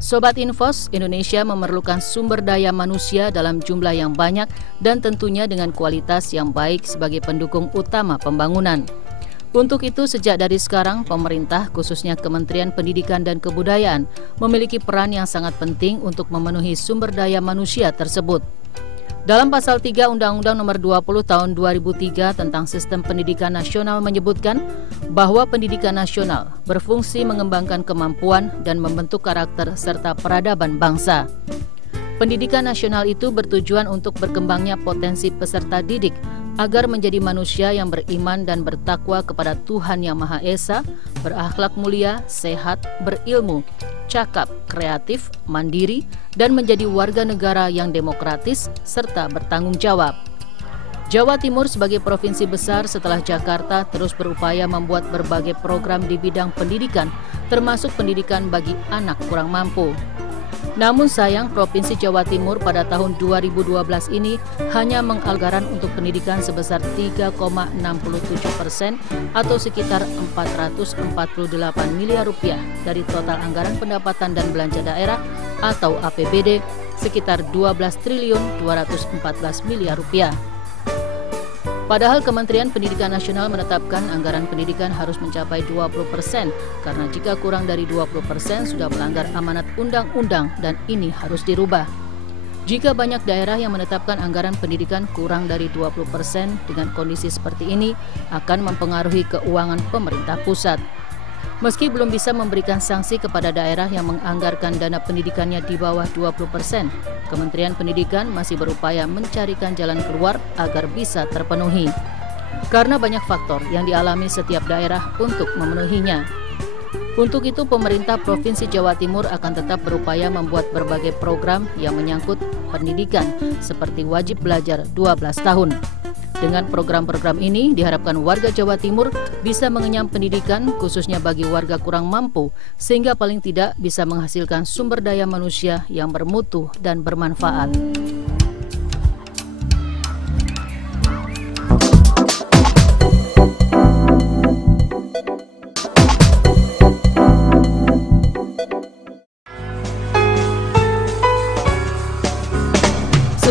Sobat Infos, Indonesia memerlukan sumber daya manusia dalam jumlah yang banyak dan tentunya dengan kualitas yang baik sebagai pendukung utama pembangunan. Untuk itu, sejak dari sekarang, pemerintah, khususnya Kementerian Pendidikan dan Kebudayaan, memiliki peran yang sangat penting untuk memenuhi sumber daya manusia tersebut. Dalam Pasal 3 Undang-Undang Nomor 20 Tahun 2003 tentang Sistem Pendidikan Nasional menyebutkan bahwa pendidikan nasional berfungsi mengembangkan kemampuan dan membentuk karakter serta peradaban bangsa. Pendidikan nasional itu bertujuan untuk berkembangnya potensi peserta didik agar menjadi manusia yang beriman dan bertakwa kepada Tuhan Yang Maha Esa, berakhlak mulia, sehat, berilmu, cakap, kreatif, mandiri, dan menjadi warga negara yang demokratis serta bertanggung jawab. Jawa Timur sebagai provinsi besar setelah Jakarta terus berupaya membuat berbagai program di bidang pendidikan, termasuk pendidikan bagi anak kurang mampu. Namun sayang, Provinsi Jawa Timur pada tahun 2012 ini hanya menganggaran untuk pendidikan sebesar 3,67% atau sekitar 448 miliar rupiah dari total anggaran pendapatan dan belanja daerah atau APBD sekitar 12 triliun 214 miliar rupiah. Padahal Kementerian Pendidikan Nasional menetapkan anggaran pendidikan harus mencapai 20%, karena jika kurang dari 20% sudah melanggar amanat undang-undang dan ini harus dirubah. Jika banyak daerah yang menetapkan anggaran pendidikan kurang dari 20%, dengan kondisi seperti ini akan mempengaruhi keuangan pemerintah pusat. Meski belum bisa memberikan sanksi kepada daerah yang menganggarkan dana pendidikannya di bawah 20%, Kementerian Pendidikan masih berupaya mencarikan jalan keluar agar bisa terpenuhi. Karena banyak faktor yang dialami setiap daerah untuk memenuhinya. Untuk itu, pemerintah Provinsi Jawa Timur akan tetap berupaya membuat berbagai program yang menyangkut pendidikan, seperti wajib belajar 12 tahun. Dengan program-program ini, diharapkan warga Jawa Timur bisa mengenyam pendidikan, khususnya bagi warga kurang mampu, sehingga paling tidak bisa menghasilkan sumber daya manusia yang bermutu dan bermanfaat.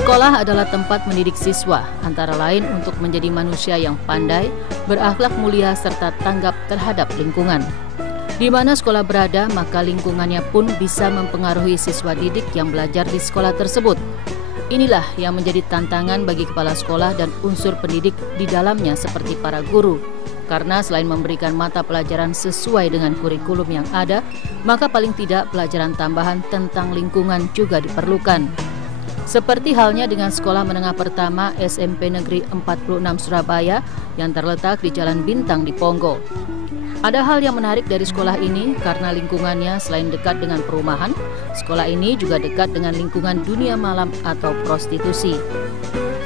Sekolah adalah tempat mendidik siswa, antara lain untuk menjadi manusia yang pandai, berakhlak mulia, serta tanggap terhadap lingkungan. Di mana sekolah berada, maka lingkungannya pun bisa mempengaruhi siswa didik yang belajar di sekolah tersebut. Inilah yang menjadi tantangan bagi kepala sekolah dan unsur pendidik di dalamnya seperti para guru. Karena selain memberikan mata pelajaran sesuai dengan kurikulum yang ada, maka paling tidak pelajaran tambahan tentang lingkungan juga diperlukan. Seperti halnya dengan Sekolah Menengah Pertama SMP Negeri 46 Surabaya yang terletak di Jalan Bintang di Ponggo. Ada hal yang menarik dari sekolah ini karena lingkungannya selain dekat dengan perumahan, sekolah ini juga dekat dengan lingkungan dunia malam atau prostitusi.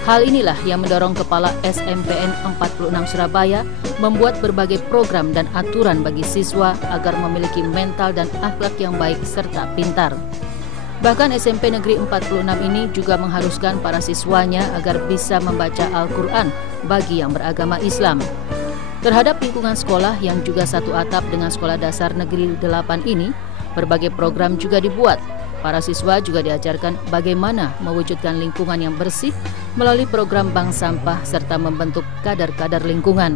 Hal inilah yang mendorong Kepala SMPN 46 Surabaya membuat berbagai program dan aturan bagi siswa agar memiliki mental dan akhlak yang baik serta pintar. Bahkan SMP Negeri 46 ini juga mengharuskan para siswanya agar bisa membaca Al-Quran bagi yang beragama Islam. Terhadap lingkungan sekolah yang juga satu atap dengan Sekolah Dasar Negeri 8 ini, berbagai program juga dibuat. Para siswa juga diajarkan bagaimana mewujudkan lingkungan yang bersih melalui program bank sampah serta membentuk kadar-kadar lingkungan.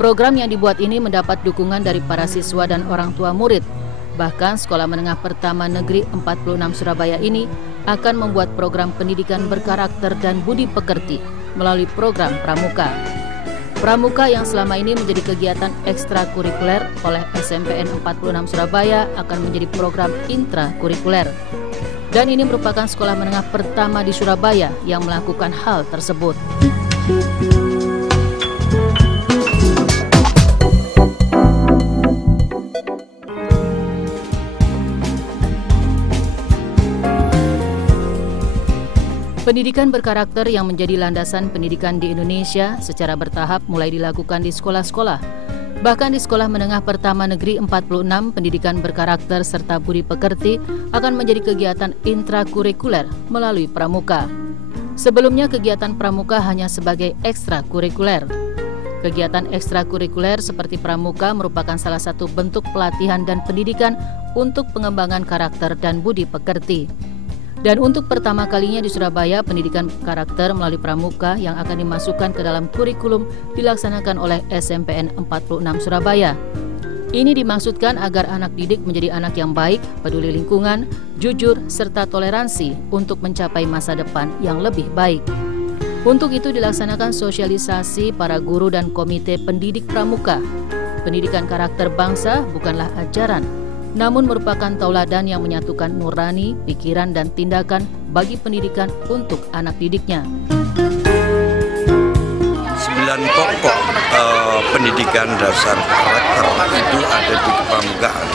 Program yang dibuat ini mendapat dukungan dari para siswa dan orang tua murid. Bahkan Sekolah Menengah Pertama Negeri 46 Surabaya ini akan membuat program pendidikan berkarakter dan budi pekerti melalui program Pramuka. Pramuka yang selama ini menjadi kegiatan ekstrakurikuler oleh SMPN 46 Surabaya akan menjadi program intrakurikuler. Dan ini merupakan sekolah menengah pertama di Surabaya yang melakukan hal tersebut. Pendidikan berkarakter yang menjadi landasan pendidikan di Indonesia secara bertahap mulai dilakukan di sekolah-sekolah. Bahkan di Sekolah Menengah Pertama Negeri 46, pendidikan berkarakter serta budi pekerti akan menjadi kegiatan intrakurikuler melalui Pramuka. Sebelumnya kegiatan Pramuka hanya sebagai ekstrakurikuler. Kegiatan ekstrakurikuler seperti pramuka merupakan salah satu bentuk pelatihan dan pendidikan untuk pengembangan karakter dan budi pekerti. Dan untuk pertama kalinya di Surabaya, pendidikan karakter melalui pramuka yang akan dimasukkan ke dalam kurikulum dilaksanakan oleh SMPN 46 Surabaya. Ini dimaksudkan agar anak didik menjadi anak yang baik, peduli lingkungan, jujur, serta toleransi untuk mencapai masa depan yang lebih baik. Untuk itu dilaksanakan sosialisasi para guru dan komite pendidik pramuka. Pendidikan karakter bangsa bukanlah ajaran, namun merupakan tauladan yang menyatukan nurani, pikiran, dan tindakan bagi pendidikan untuk anak didiknya. 9 pokok pendidikan dasar karakter itu ada di kepramukaan.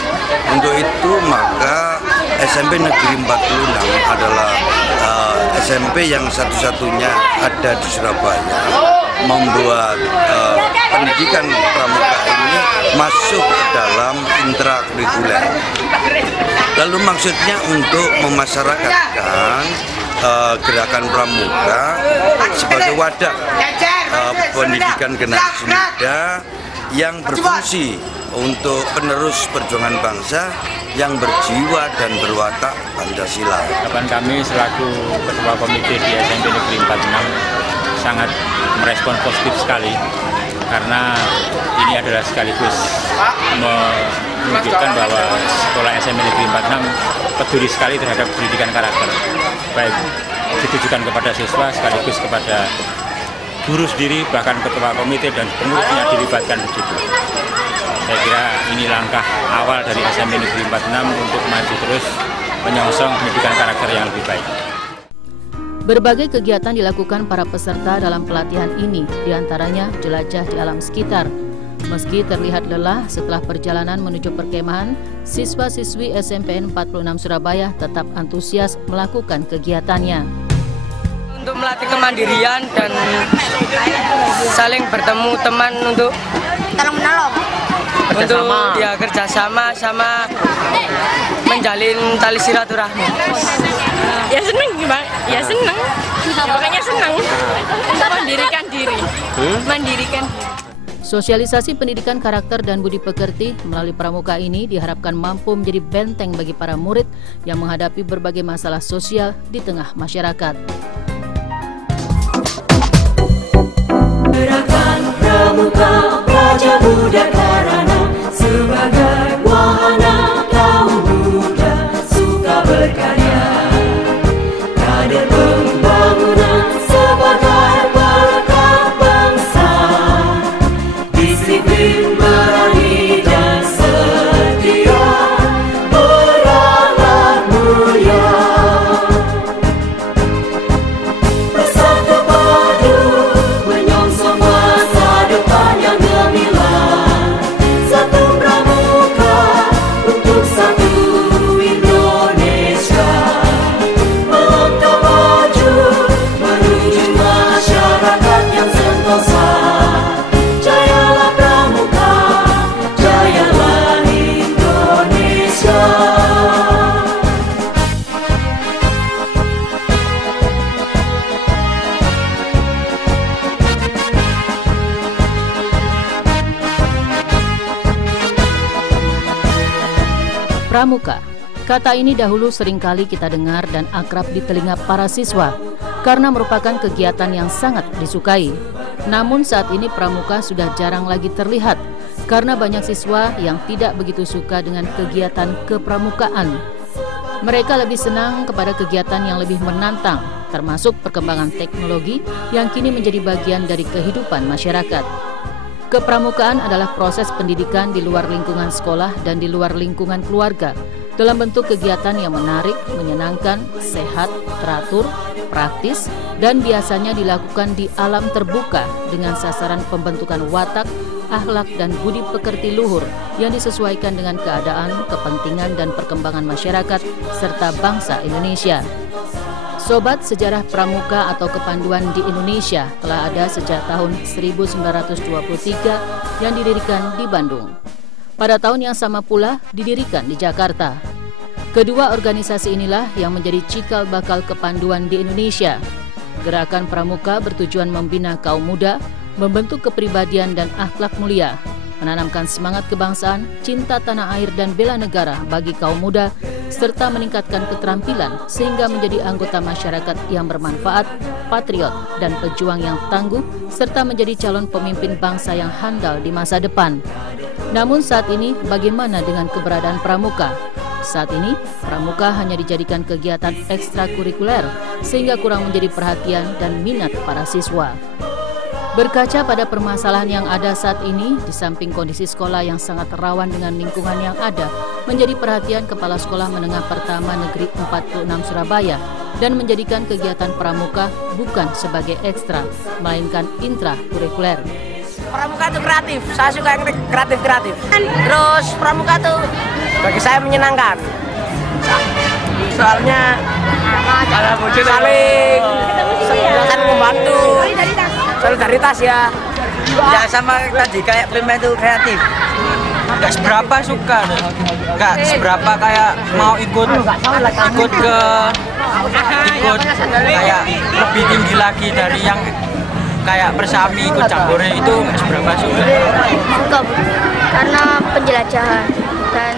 Untuk itu maka SMP Negeri 46 adalah SMP yang satu-satunya ada di Surabaya membuat pendidikan pramuka ini masuk dalam intrakurikuler. Lalu maksudnya untuk memasyarakatkan gerakan pramuka sebagai wadah pendidikan generasi muda yang berfungsi untuk penerus perjuangan bangsa yang berjiwa dan berwatak Pancasila. Harapan kami selaku Ketua Komite di SMP Negeri 46 sangat merespon positif sekali karena ini adalah sekaligus menunjukkan bahwa sekolah SMP Negeri 46 peduli sekali terhadap pendidikan karakter, baik ditujukan kepada siswa sekaligus kepada guru sendiri, bahkan ketua komite dan pengurusnya dilibatkan di situ. Saya kira ini langkah awal dari SMP Negeri 46 untuk maju terus menyongsong pendidikan karakter yang lebih baik. Berbagai kegiatan dilakukan para peserta dalam pelatihan ini, diantaranya jelajah di alam sekitar. Meski terlihat lelah setelah perjalanan menuju perkemahan, siswa-siswi SMPN 46 Surabaya tetap antusias melakukan kegiatannya. Untuk melatih kemandirian dan saling bertemu teman untuk tolong-menolong, untuk ya kerjasama sama menjalin tali silaturahmi. ya seneng gimana? Ya seneng, pokoknya seneng untuk mendirikan diri, mandirikan diri. Sosialisasi pendidikan karakter dan budi pekerti melalui pramuka ini diharapkan mampu menjadi benteng bagi para murid yang menghadapi berbagai masalah sosial di tengah masyarakat. Gerakan Pramuka Praja Muda Karana sebagai wahana kaum muda suka berkarya, kader pembangunan sebagai pelengkap bangsa, disiplin berani dan setia, berakhlak mulia. Bersatu padu menyongsong masa depan yang gemilang, satu pramuka untuk satu Indonesia, melangkah maju menuju masyarakat yang sentosa. Jayalah pramuka, jayalah Indonesia. Pramuka. Kata ini dahulu seringkali kita dengar dan akrab di telinga para siswa karena merupakan kegiatan yang sangat disukai. Namun saat ini pramuka sudah jarang lagi terlihat karena banyak siswa yang tidak begitu suka dengan kegiatan kepramukaan. Mereka lebih senang kepada kegiatan yang lebih menantang, termasuk perkembangan teknologi yang kini menjadi bagian dari kehidupan masyarakat. Kepramukaan adalah proses pendidikan di luar lingkungan sekolah dan di luar lingkungan keluarga dalam bentuk kegiatan yang menarik, menyenangkan, sehat, teratur, praktis, dan biasanya dilakukan di alam terbuka dengan sasaran pembentukan watak, akhlak, dan budi pekerti luhur yang disesuaikan dengan keadaan, kepentingan, dan perkembangan masyarakat serta bangsa Indonesia. Sobat, sejarah pramuka atau kepanduan di Indonesia telah ada sejak tahun 1923 yang didirikan di Bandung. Pada tahun yang sama pula didirikan di Jakarta. Kedua organisasi inilah yang menjadi cikal bakal kepanduan di Indonesia. Gerakan pramuka bertujuan membina kaum muda membentuk kepribadian dan akhlak mulia, menanamkan semangat kebangsaan, cinta tanah air dan bela negara bagi kaum muda, serta meningkatkan keterampilan sehingga menjadi anggota masyarakat yang bermanfaat, patriot, dan pejuang yang tangguh, serta menjadi calon pemimpin bangsa yang handal di masa depan. Namun saat ini, bagaimana dengan keberadaan pramuka? Saat ini, pramuka hanya dijadikan kegiatan ekstrakurikuler, sehingga kurang menjadi perhatian dan minat para siswa. Berkaca pada permasalahan yang ada saat ini, di samping kondisi sekolah yang sangat rawan dengan lingkungan yang ada, menjadi perhatian Kepala Sekolah Menengah Pertama Negeri 46 Surabaya dan menjadikan kegiatan pramuka bukan sebagai ekstra, melainkan intrakurikuler. Pramuka itu kreatif, saya suka yang kreatif-kreatif. Terus pramuka itu bagi saya menyenangkan. Soalnya saling membantu, solidaritas ya. Ya sama tadi kayak Prima itu kreatif. Gak seberapa suka, gak seberapa kayak mau ikut kayak lebih tinggi lagi dari yang kayak Persami ikut Jambore itu gak seberapa suka. Suka karena penjelajahan dan